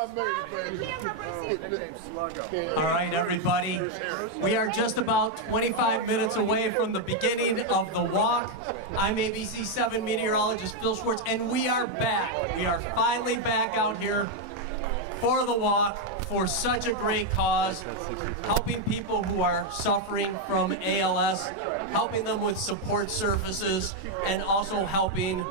All right, everybody. We are just about 25 minutes away from the beginning of the walk. I'm ABC 7 meteorologist Phil Schwartz, and we are back. We are finally back out here for the walk for such a great cause, helping people who are suffering from ALS, helping them with support services, and also helping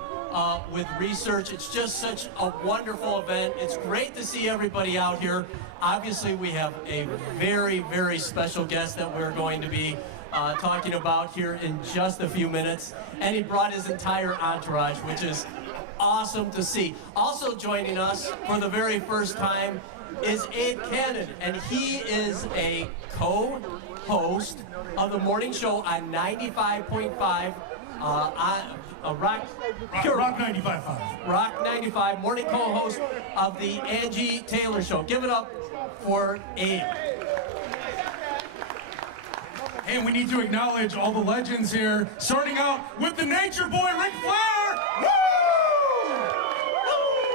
with research. It's just such a wonderful event. It's great to see everybody out here. Obviously, we have a very, very special guest that we're going to be talking about here in just a few minutes. And he brought his entire entourage, which is awesome to see. Also joining us for the very first time is Abe Cannon, and he is a co-host of the morning show on 95.5 Rock 95.5. Rock 95, morning co-host of the Angie Taylor Show. Give it up for Abe. And we need to acknowledge all the legends here, starting out with the Nature Boy, Ric Flair! Woo!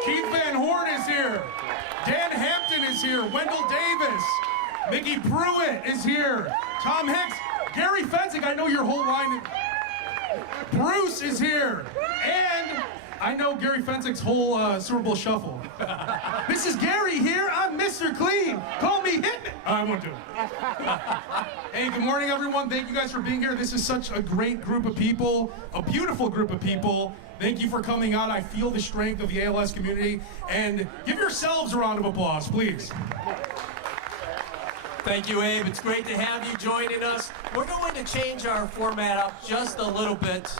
Keith Van Horn is here. Dan Hampton is here. Wendell Davis. Mickey Pruitt is here. Tom Hicks. Gary Fensick, I know your whole line. Bruce is here. And I know Gary Fensick's whole Super Bowl shuffle. This is Gary here. I'm Mr. Clean. Call me Hitman. I won't do it. Hey, good morning, everyone. Thank you guys for being here. This is such a great group of people, a beautiful group of people. Thank you for coming out. I feel the strength of the ALS community. And give yourselves a round of applause, please. Thank you, Abe. It's great to have you joining us. We're going to change our format up just a little bit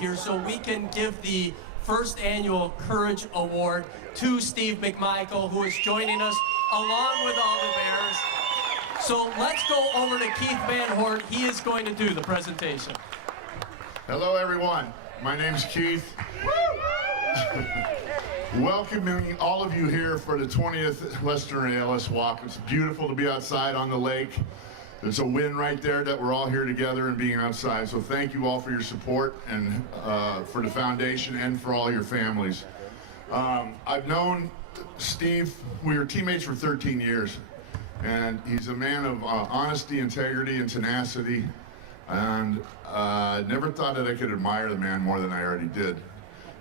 here so we can give the first annual Courage Award to Steve McMichael, who is joining us along with all the Bears. So let's go over to Keith Van Horn. He is going to do the presentation. Hello, everyone. My name's Keith. Welcoming all of you here for the 20th Western ALS Walk. It's beautiful to be outside on the lake. There's a win right there that we're all here together and being outside. So thank you all for your support and for the foundation and for all your families. I've known Steve, we were teammates for 13 years. And he's a man of honesty, integrity, and tenacity. And never thought that I could admire the man more than I already did.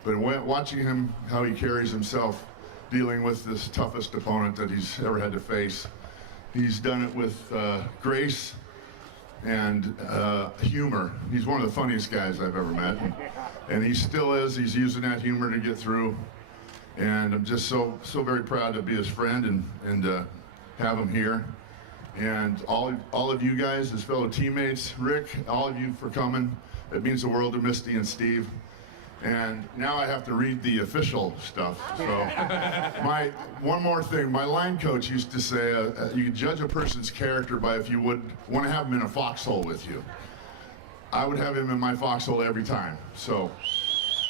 But watching him, how he carries himself, dealing with this toughest opponent that he's ever had to face, he's done it with grace and humor. He's one of the funniest guys I've ever met. And he still is. He's using that humor to get through. And I'm just so very proud to be his friend and have him here. And all of you guys, his fellow teammates, Rick, all of you for coming. It means the world to Misty and Steve. And now I have to read the official stuff. So, one more thing. My line coach used to say, you can judge a person's character by if you would want to have him in a foxhole with you. I would have him in my foxhole every time. So,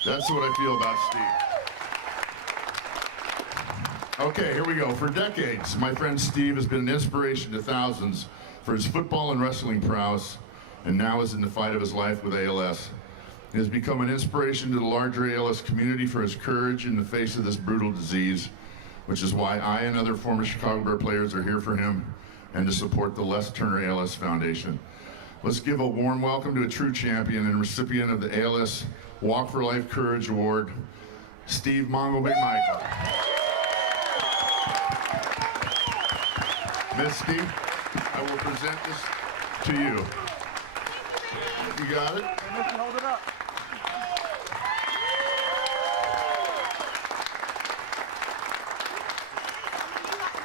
that's what I feel about Steve. Okay, here we go. For decades, my friend Steve has been an inspiration to thousands for his football and wrestling prowess, and now is in the fight of his life with ALS. He has become an inspiration to the larger ALS community for his courage in the face of this brutal disease, which is why I and other former Chicago Bear players are here for him and to support the Les Turner ALS Foundation. Let's give a warm welcome to a true champion and recipient of the ALS Walk for Life Courage Award, Steve Mongo McMichael. Miss Steve, I will present this to you. You got it? Hold it up.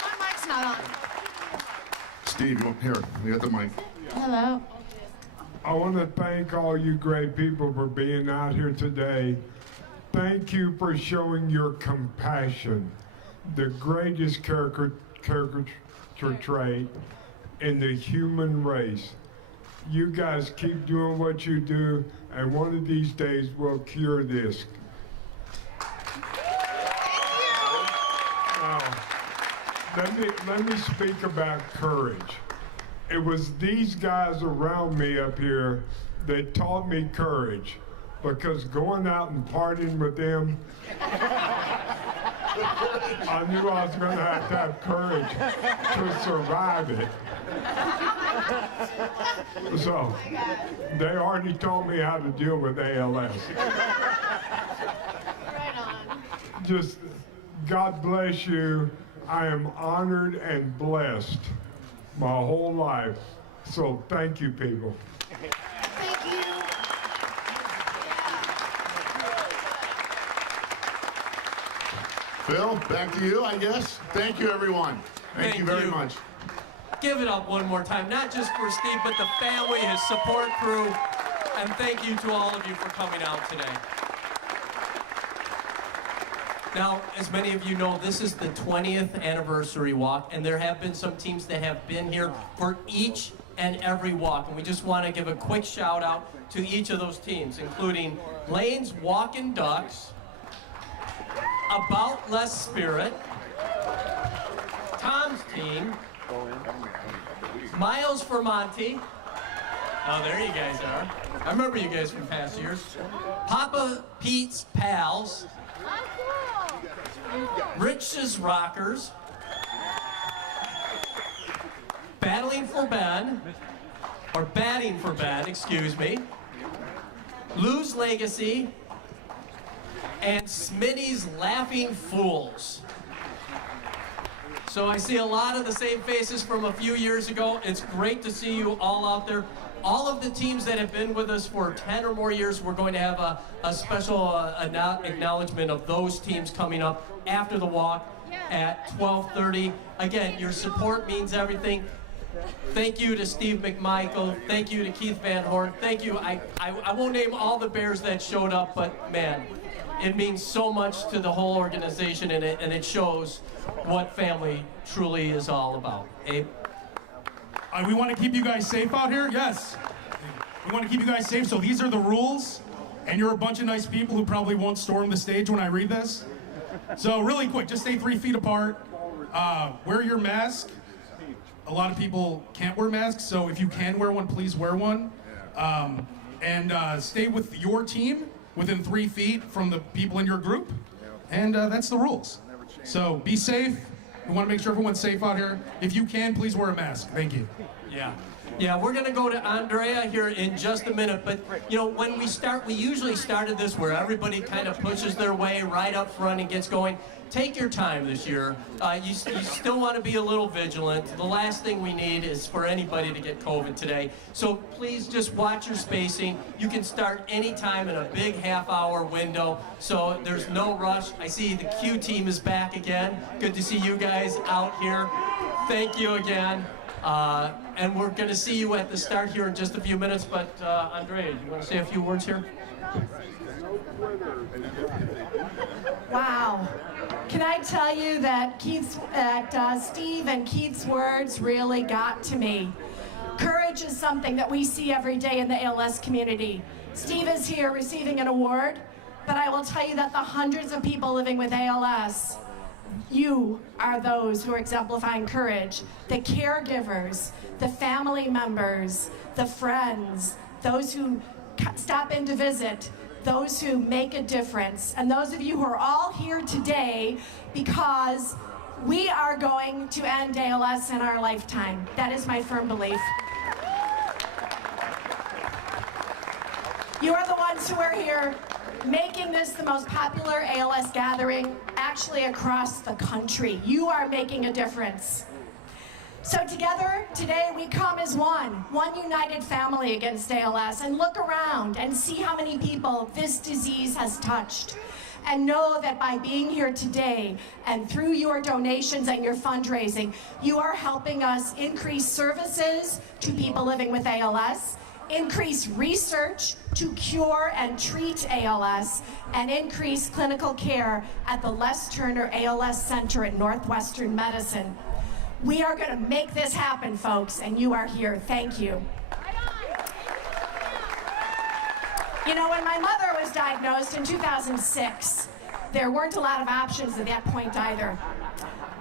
My mic's not on. Steve, here, you got the mic. Hello. I want to thank all you great people for being out here today. Thank you for showing your compassion, the greatest caricature trait in the human race. You guys keep doing what you do, and one of these days we'll cure this. Now, let me speak about courage. It was these guys around me up here that taught me courage, because going out and partying with them, I knew I was going to have courage to survive it. So, they already told me how to deal with ALS. Right on. Just, God bless you. I am honored and blessed my whole life. So, thank you, people. Thank you. Phil, back to you, I guess. Thank you, everyone. Thank you very much. Give it up one more time, not just for Steve, but the family, his support crew, and thank you to all of you for coming out today. Now, as many of you know, this is the 20th anniversary walk, and there have been some teams that have been here for each and every walk, and we just want to give a quick shout out to each of those teams, including Lane's Walkin' Ducks, About Less Spirit, Tom's team, Miles for Monty. Oh, there you guys are. I remember you guys from past years. Papa Pete's Pals, Rich's Rockers, Battling for Ben, or Batting for Ben, excuse me, Lou's Legacy, and Smitty's Laughing Fools. So I see a lot of the same faces from a few years ago. It's great to see you all out there. All of the teams that have been with us for 10 or more years, we're going to have a special acknowledgement of those teams coming up after the walk at 12:30. Again, your support means everything. Thank you to Steve McMichael. Thank you to Keith Van Horn. Thank you. I won't name all the Bears that showed up, but man, it means so much to the whole organization, and it shows what family truly is all about. Abe? We want to keep you guys safe out here? Yes. We want to keep you guys safe, so these are the rules, and you're a bunch of nice people who probably won't storm the stage when I read this. So really quick, just stay 3 feet apart. Wear your mask. A lot of people can't wear masks, so if you can wear one, please wear one. And stay with your team within 3 feet from the people in your group, and that's the rules. So be safe. We want to make sure everyone's safe out here. If you can, please wear a mask. Thank you. Yeah, we're gonna go to Andrea here in just a minute, but you know, when we start, we usually started this where everybody kind of pushes their way right up front and gets going. Take your time this year. You still want to be a little vigilant. The last thing we need is for anybody to get COVID today. So please just watch your spacing. You can start anytime in a big half-hour window, so there's no rush. I see the Q team is back again. Good to see you guys out here. Thank you again. And we're going to see you at the start here in just a few minutes, but Andrea, you want to say a few words here? Wow. Can I tell you that Steve and Keith's words really got to me. Courage is something that we see every day in the ALS community. Steve is here receiving an award, but I will tell you that the hundreds of people living with ALS, you are those who are exemplifying courage. The caregivers, the family members, the friends, those who stop in to visit, those who make a difference, and those of you who are all here today because we are going to end ALS in our lifetime. That is my firm belief. You are the ones who are here making this the most popular ALS gathering actually across the country. You are making a difference. So together, today, we come as one united family against ALS, and look around and see how many people this disease has touched. And know that by being here today, and through your donations and your fundraising, you are helping us increase services to people living with ALS, increase research to cure and treat ALS, and increase clinical care at the Les Turner ALS Center at Northwestern Medicine. We are going to make this happen, folks, and you are here. Thank you. You know, when my mother was diagnosed in 2006, there weren't a lot of options at that point either.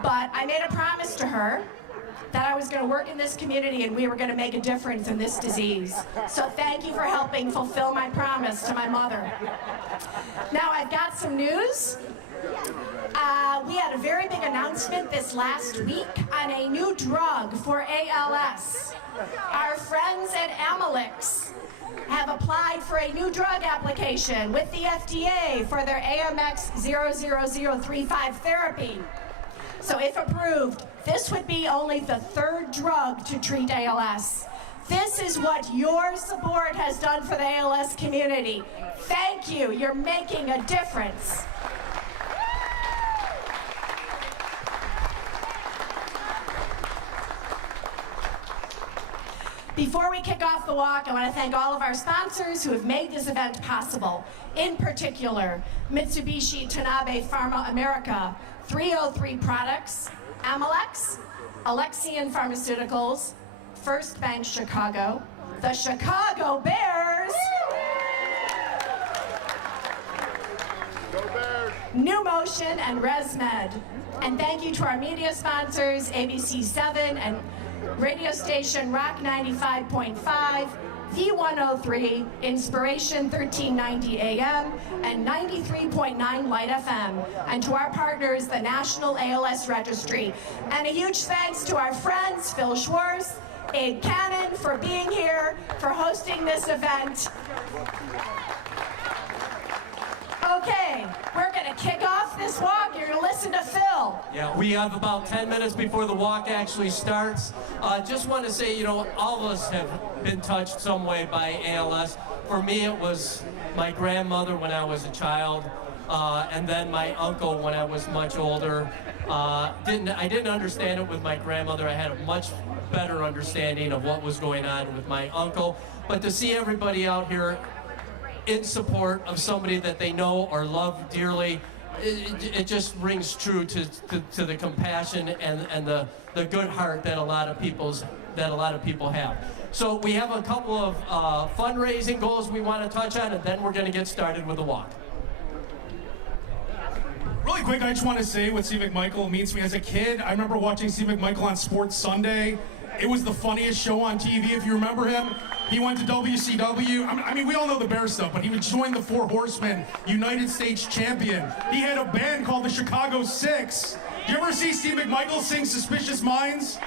But I made a promise to her that I was going to work in this community and we were going to make a difference in this disease. So thank you for helping fulfill my promise to my mother. Now I've got some news. We had a very big announcement this last week on a new drug for ALS. Our friends at Amylyx have applied for a new drug application with the FDA for their AMX0035 therapy. So if approved, this would be only the third drug to treat ALS. This is what your support has done for the ALS community. Thank you. You're making a difference. Before we kick off the walk, I want to thank all of our sponsors who have made this event possible. In particular, Mitsubishi Tanabe Pharma America, 303 Products, Amylyx, Alexion Pharmaceuticals, First Bank Chicago, the Chicago Bears, New Motion, and ResMed. And thank you to our media sponsors, ABC7 and radio station Rock 95.5, V103, Inspiration 1390 AM, and 93.9 Light FM. And to our partners, the National ALS Registry. And a huge thanks to our friends, Phil Schwartz, Abe Cannon, for being here, for hosting this event. Okay, we're going to kick off this walk. You're going to listen to Phil. Yeah, we have about 10 minutes before the walk actually starts. Just want to say, you know, all of us have been touched some way by ALS. For me, it was my grandmother when I was a child, and then my uncle when I was much older. I didn't understand it with my grandmother. I had a much better understanding of what was going on with my uncle. But to see everybody out here in support of somebody that they know or love dearly, it just rings true to the compassion and the good heart that a lot of people have. So we have a couple of fundraising goals we want to touch on, and then we're going to get started with the walk. Really quick, I just want to say what Steve McMichael means to me as a kid. I remember watching Steve McMichael on Sports Sunday. It was the funniest show on TV, if you remember him. He went to WCW. I mean, we all know the Bear stuff, but he would join the Four Horsemen, United States champion. He had a band called the Chicago Six. Did you ever see Steve McMichael sing Suspicious Minds?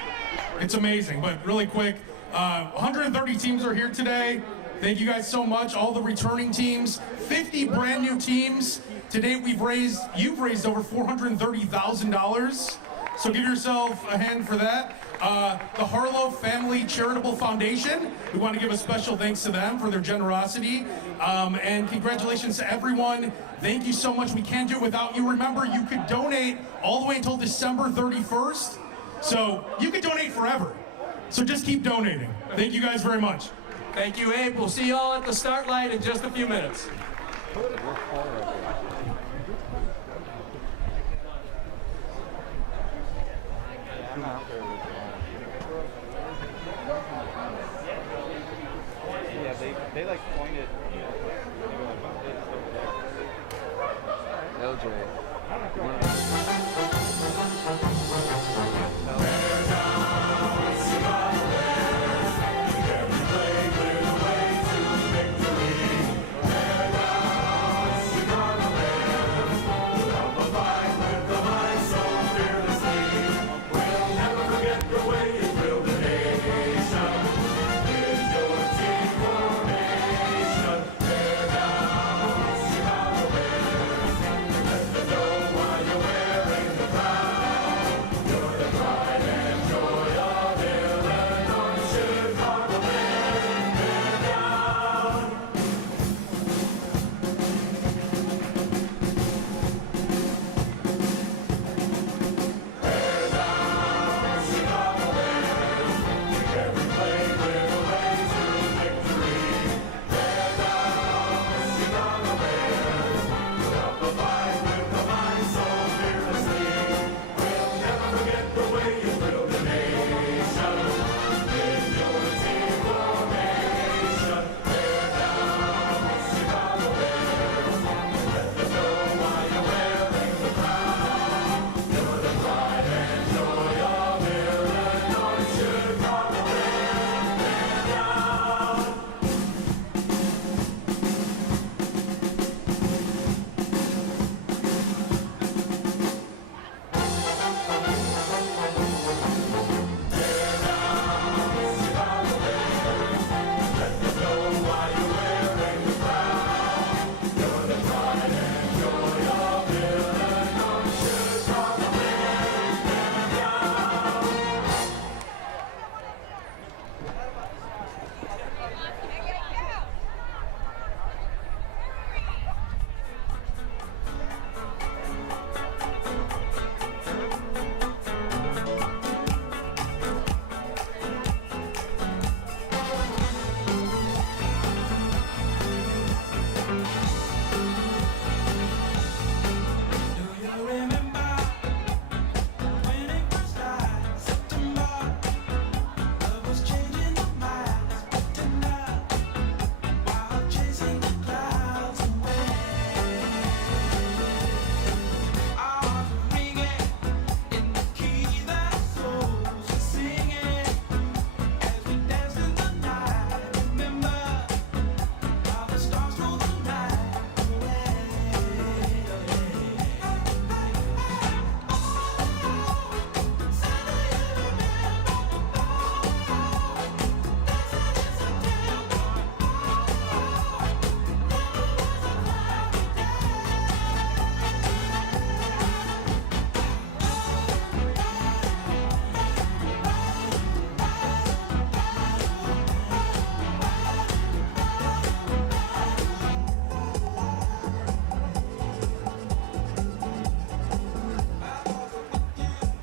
It's amazing, but really quick, 130 teams are here today. Thank you guys so much. All the returning teams, 50 brand new teams. Today you've raised over $430,000. So give yourself a hand for that. The Harlow Family Charitable Foundation, we want to give a special thanks to them for their generosity. And congratulations to everyone. Thank you so much. We can't do it without you. Remember, you could donate all the way until December 31st. So you could donate forever. So just keep donating. Thank you guys very much. Thank you, Abe. We'll see you all at the start line in just a few minutes. Yeah, they like pointed. LJ.